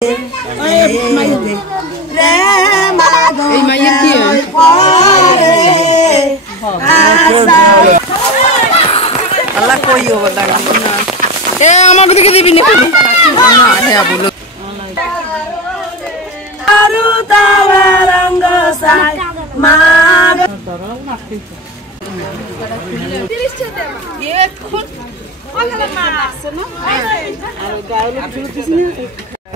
এই মাইয়ের কি আল্লাহ কইও বলা না এ আমাকে দিকে দিবি না না হে বলো আরু তাওয়ারঙ্গ সাই মাগ দরাল মাটি এ খুন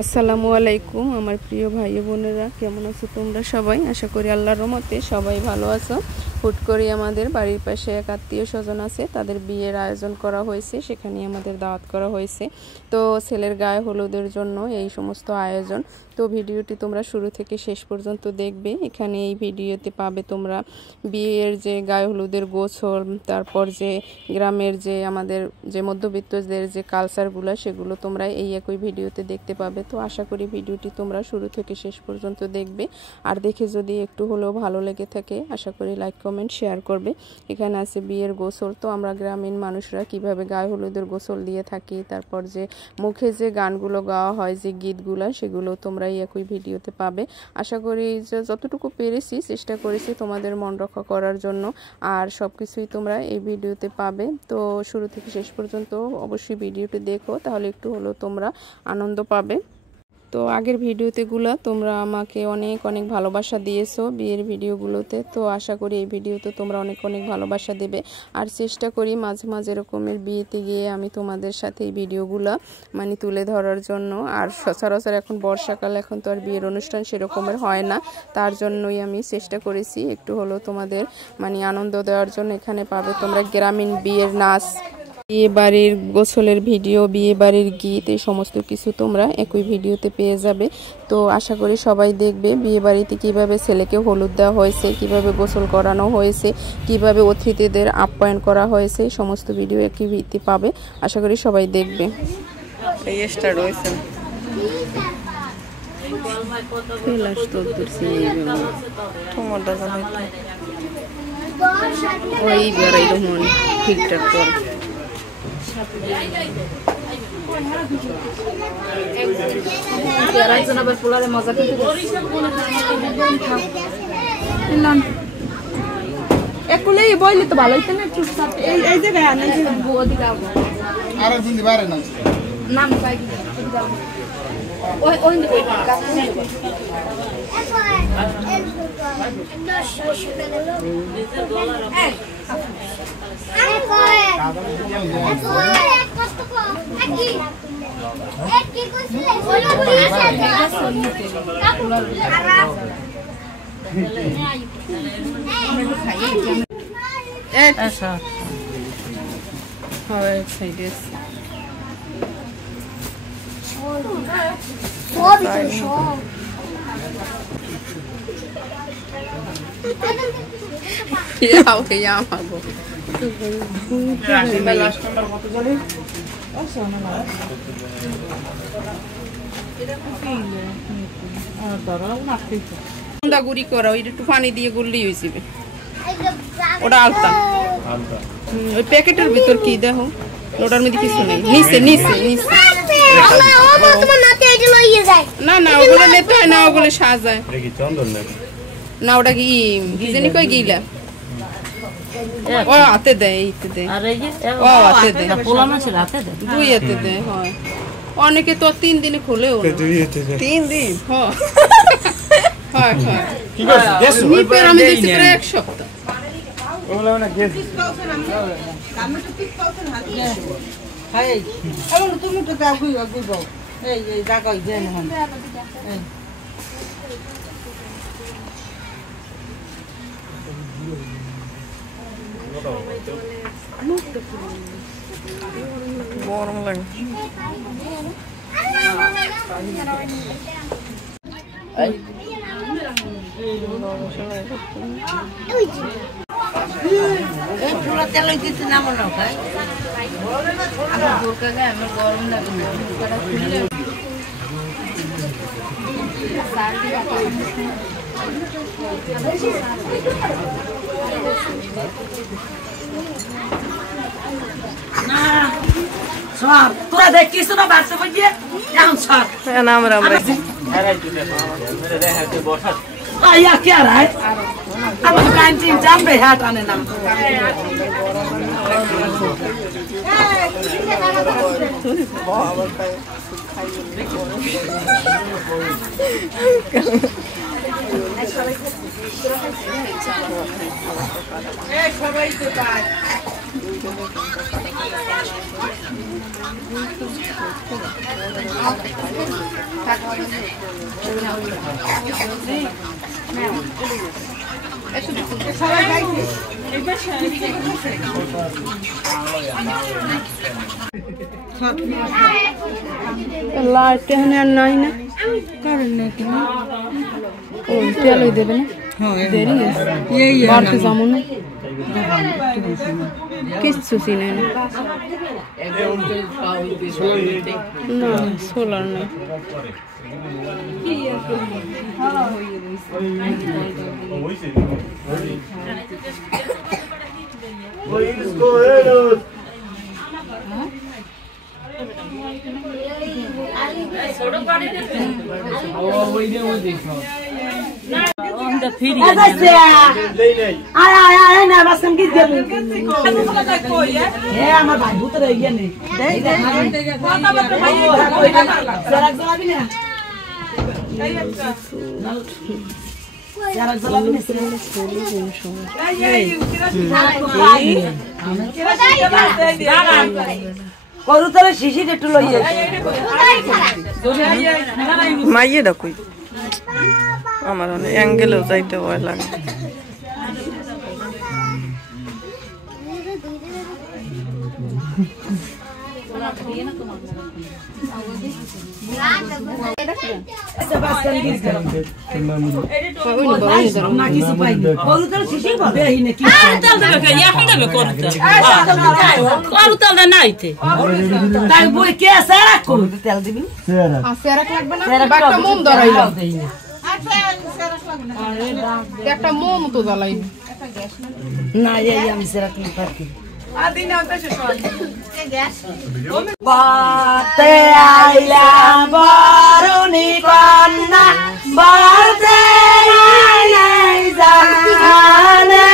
আসসালামু আলাইকুম আমার প্রিয় ভাই বোনেরা, কেমন আছো তোমরা সবাই? আশা করি আল্লাহর রহমতে সবাই ভালো আছো। হুট করে আমাদের বাড়ির পাশে এক আত্মীয় স্বজন আছে, তাদের বিয়ের আয়োজন করা হয়েছে, সেখানে আমাদের দাওয়াত করা হয়েছে। তো ছেলের গায়ে হলুদের জন্য এই সমস্ত আয়োজন। তো ভিডিওটি তোমরা শুরু থেকে শেষ পর্যন্ত দেখবে। এখানে এই ভিডিওতে পাবে তোমরা বিয়ের যে গায়ে হলুদের গোছল, তারপর যে গ্রামের যে আমাদের যে মধ্যবিত্তদের যে কালচারগুলো, সেগুলো তোমরা এই একই ভিডিওতে দেখতে পাবে। তো আশা করি ভিডিওটি তোমরা শুরু থেকে শেষ পর্যন্ত দেখবে, আর দেখে যদি একটু হলেও ভালো লেগে থাকে আশা করি লাইক কমেন্ট শেয়ার করবে। এখানে আছে বিয়ের গোসল। তো আমরা গ্রামীণ মানুষরা কিভাবে গায়ে হলুদের গোসল দিয়ে থাকি, তারপর যে মুখে যে গানগুলো গাওয়া হয়, যে গীতগুলো, সেগুলো তোমরা এই একই ভিডিওতে পাবে। আশা করি যে যতটুকু পেরেছি চেষ্টা করেছি তোমাদের মন রক্ষা করার জন্য, আর সব কিছুই তোমরা এই ভিডিওতে পাবে। তো শুরু থেকে শেষ পর্যন্ত অবশ্যই ভিডিওটি দেখো, তাহলে একটু হলেও তোমরা আনন্দ পাবে। তো আগের ভিডিওতেগুলো তোমরা আমাকে অনেক অনেক ভালোবাসা দিয়েছো বিয়ের ভিডিওগুলোতে। তো আশা করি এই ভিডিওতে তোমরা অনেক অনেক ভালোবাসা দেবে, আর চেষ্টা করি মাঝে মাঝে এরকমের বিয়েতে গিয়ে আমি তোমাদের সাথে এই ভিডিওগুলো মানে তুলে ধরার জন্য। আর সচরাচর এখন বর্ষাকাল, এখন তো আর বিয়ের অনুষ্ঠান সেরকমের হয় না, তার জন্যই আমি চেষ্টা করেছি একটু হলেও তোমাদের মানে আনন্দ দেওয়ার জন্য। এখানে পাবে তোমরা গ্রামীণ বিয়ের নাচ, বিয়ে বাড়ির গোসলের ভিডিও, বিয়ে বাড়ির গীত, এই সমস্ত কিছু তোমরা একই ভিডিওতে পেয়ে যাবে। তো আশা করি সবাই দেখবে বিয়ে বাড়িতে কীভাবে ছেলেকে হলুদ দেওয়া হয়েছে, কিভাবে গোসল করানো হয়েছে, কিভাবে অতিথিদের আপ্যায়ন করা হয়েছে, সমস্ত ভিডিও একই ভিত্তি পাবে। আশা করি সবাই দেখবে। এই স্টার্ট হয়েছে ওই বেড়াই রহমান ফিল্টার কর মজা একুলে বইলে তো ভালো হইতে না। এই যে নাম পাই ওই ওই গুড়ি করা ওই একটু পানি দিয়ে গুললি হয়ে যাবে। ওটা আলতা, ওই প্যাকেটের ভিতর কি দেখো, ওটার মধ্যে কিছু নেই। নিচে নিচে নিচে না না, ওগুলো নিতে হয় না, ওগুলো সাজায় না। ওটা কি জানি কই গিলা ও হাতে দেয়, এইতে দেয়, ও হাতে দেয়, দুই হাতে দেয়। হয় অনেকে তো 3 দিনে খুলেও 3 দিন হয় হয় হয়। আমি দেখছি প্রায় 1 সপ্তাহ। তুমি তো জায়গায় গরম লাগে। পুরো তেল দিতে না মনে হয় আমার বোরকা গায়ে আমার গরম লাগে না। সর তোরা দেখিস না বাচ্চা বইয়ে এখন সর না আমরা আইয়া কে রায় আমার ক্যান্টিন জামবে হাট আনে না লাইট এখানে আর নাই না কারেন্ট নেই কেন ও তেল দেবে না দেরি বাড়তে যাবো না কিচ্ছু চিনে না না সোলার নেই আমার ভাই ভূতের ইয়ে নেই করুতলে শিশির একটু লইয়ে মাইয়ে দেখুই আমার অনেক অ্যাঙ্গেলেও যাইতে ভয় লাগে একটা মোম তো জ্বালাই না আমি সেরাক পারছি বাতে আইলাম বরুণী কন্যা বাতে আইলাই জানে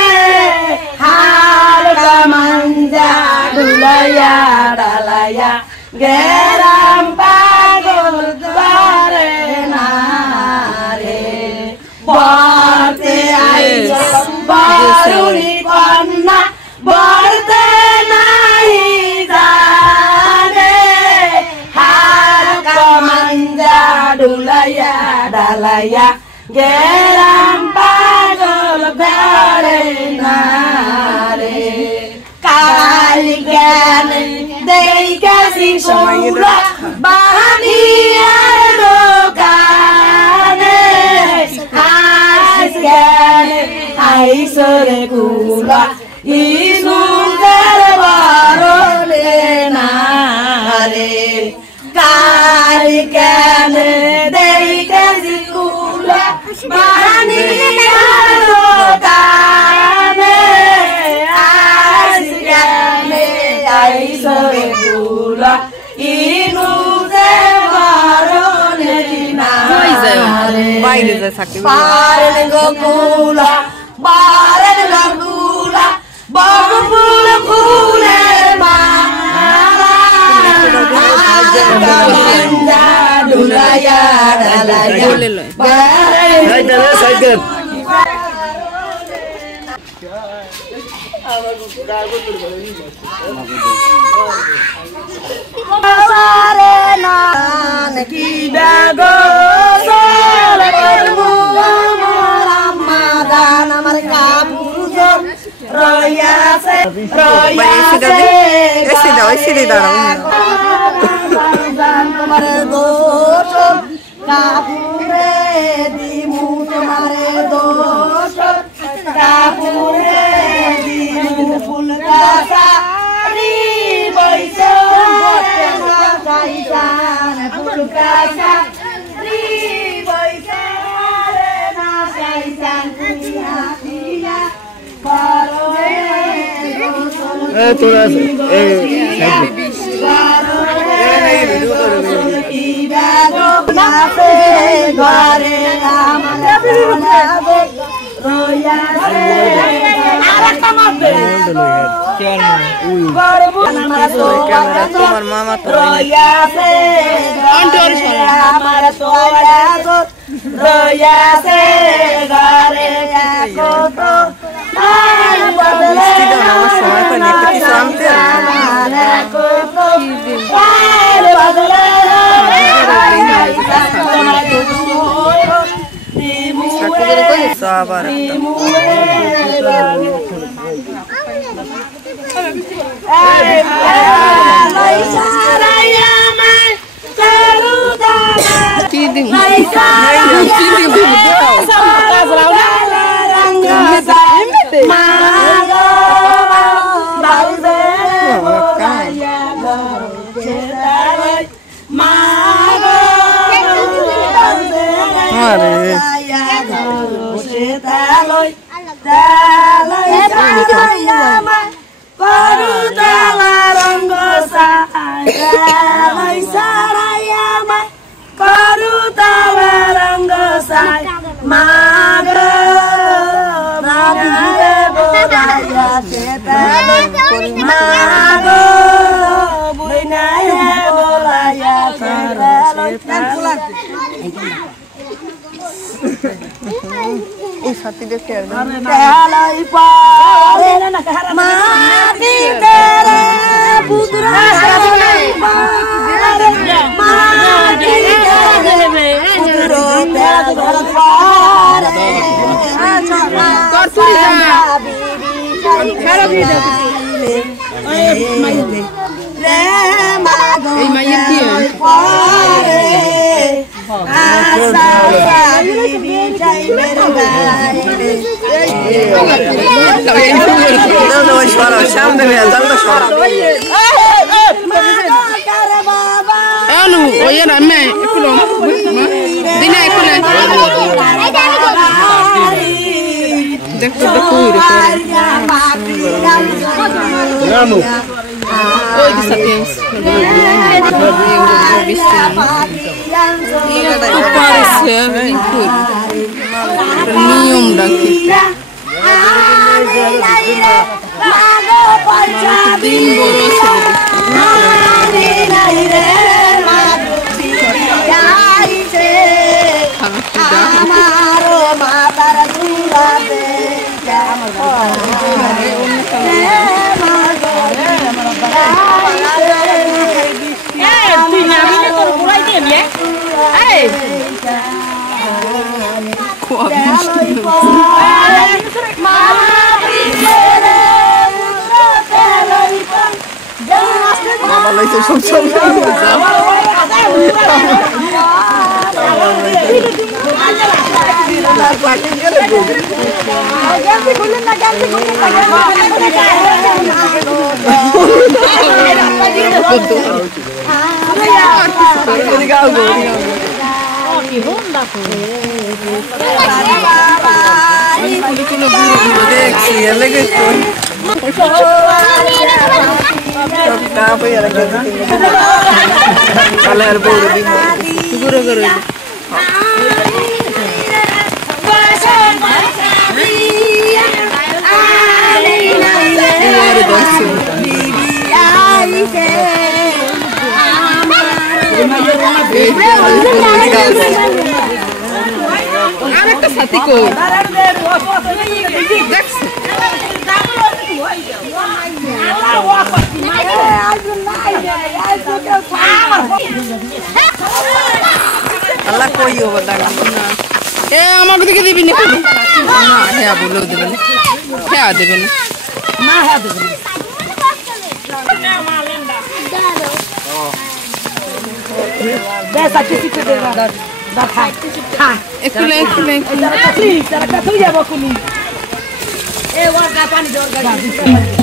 হালকা মঞ্জা ডুলাইয়া ডালাইয়া গেরাম পাগল দ্বারে নারে বাতে আইলাম বরুণী কন্যা বাতে নাই জানে হালকা মঞ্জা ডুলাইয়া ডালাইয়া গেরাম পাগল দ্বারে নারে কাল জ্ঞান দেইকাছি সৌরা বাহানিয়ার দোকানে আজ জ্ঞান আইসরে কুলা ইসুন্দর বারলে নারে কাল জ্ঞান দেইকাছি কুলা বাহানিয়ার দোকানে আজ জ্ঞান আইসরে কুলা ইনুতে বারলে নারে বাইরে যায় থাকে পারেন গোকুলা বারেন গোকুলা বকুল ফুলের মালা মঞ্জা ডুলাইয়া ডালাইয়া সারে নান কি বাগো সারে করবো আমার আম্মা দান আমার কাপুর রয়াছে তোমার দোষ কাপুরে দিমু তোমার দোষ কাপুরে দিমু ফুল কাসা রি বইসা সাইসান ফুল কাসা রি বইসা রে না সাইসান কুইয়া দিয়া পারো তোরা ঘরে আমার রইয়াছে আরেকটা মারবে তোমার মামা তো রইয়াছে আমার তোরা গো রইয়াছে ঘরে কত আই বদলে আমার সময় পাই না কিছু আনতে আবার কি দিন এই সাথী দেখে এই মায়ের কি Anu, oye na me, ekulo. Dina ekulo. Dekho ire ko. Anu. Oi di sapiens. Tu parece ridículo. Nium daqui. Din boroso. আরেকটা সাথী কই দেখছ আল্লাহ কই হবে দাঁড়া এ আমাকে দিকে দিবি না না হ্যাঁ বলে দেবেন হ্যাঁ দেবেন না হ্যাঁ দেবেন Dessa aqui fica da pai. Ekule. Será que já vou comigo? Eu vou dar para ninguém organizar.